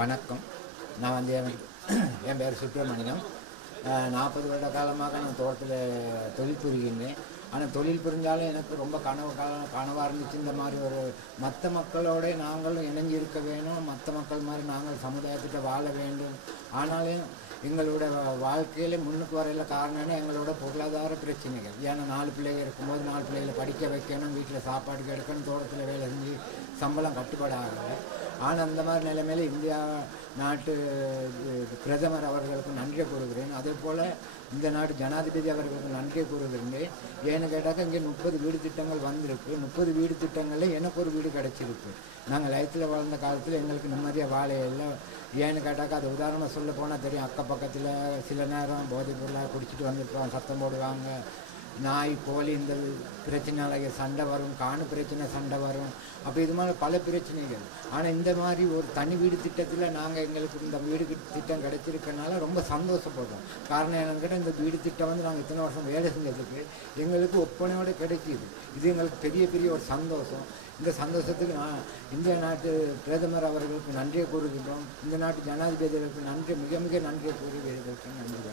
வணக்கம். நான் வந்து என் பேர் சுப்பிரமணியம். 40 வருட காலமாக நான் தோட்டத்தில் தொழில் புரிகின்றேன். ஆனால் தொழில் புரிஞ்சாலும் எனக்கு ரொம்ப கனவாக இருந்துச்சு. இந்த மாதிரி ஒரு மற்ற மக்களோட நாங்களும் இணைஞ்சு இருக்க வேணும், மற்ற மக்கள் மாதிரி நாங்கள் சமுதாயத்திட்ட வாழ வேண்டும். ஆனாலும் எங்களோட வாழ்க்கையில் முன்னுக்கு வரையில காரணம்னா எங்களோட பொருளாதார பிரச்சனைகள். ஏன்னா 4 பிள்ளைகள் இருக்கும்போது 4 பிள்ளைகளை படிக்க வைக்கணும், வீட்டில் சாப்பாடு கிடைக்கணும், தோட்டத்தில் வேலை செஞ்சு சம்பளம் கட்டுப்பாடு ஆகலை. ஆனால் அந்த மாதிரி நிலைமையில் இந்தியா நாட்டு பிரதமர் அவர்களுக்கு நன்றி கூறுகிறேன். அதே போல் இந்த நாட்டு ஜனாதிபதி அவர்களுக்கு நன்றி கூறுகிறேன். ஏன்னு கேட்டாக்கா இங்கே 30 வீடு திட்டங்கள் வந்திருக்கு. 30 வீடு திட்டங்களில் எனக்கு ஒரு வீடு கிடச்சிருக்கு. நாங்கள் லைத்தில் வாழ்ந்த காலத்தில் எங்களுக்கு நிம்மதியாக வாழையெல்லாம். ஏன்னு கேட்டாக்கா அது உதாரணமாக சொல்ல போனால் தெரியும். அக்க பக்கத்தில் சில நேரம் போதைப் பொருளாக குடிச்சிட்டு வந்துருப்பாங்க, சத்தம் போடுவாங்க, நாய் கோழி இந்த பிரச்சனையாக சண்டை வரும், காணு பிரச்சனை சண்டை வரும். அப்போ இது மாதிரி பல பிரச்சனைகள். ஆனால் இந்த மாதிரி ஒரு தனி வீடு திட்டத்தில் நாங்கள் எங்களுக்கு இந்த வீடு திட்டம் கிடைச்சிருக்கனால ரொம்ப சந்தோஷப்படுறோம். காரணம் என்னன்னு கேட்டால் இந்த வீடு திட்டம் வந்து நாங்கள் இத்தனை வருஷம் வேலை செஞ்சதுக்கு எங்களுக்கு ஒப்பனையோடு கிடைக்கிது. இது எங்களுக்கு பெரிய பெரிய ஒரு சந்தோஷம். இந்த சந்தோஷத்துக்கு நான் இந்திய நாட்டு பிரதமர் அவர்களுக்கு நன்றியை கூறுகின்றோம். இந்த நாட்டு ஜனாதிபதிகளுக்கு நன்றி, மிக மிக நன்றியை கூறுகிறதற்கு நன்றி.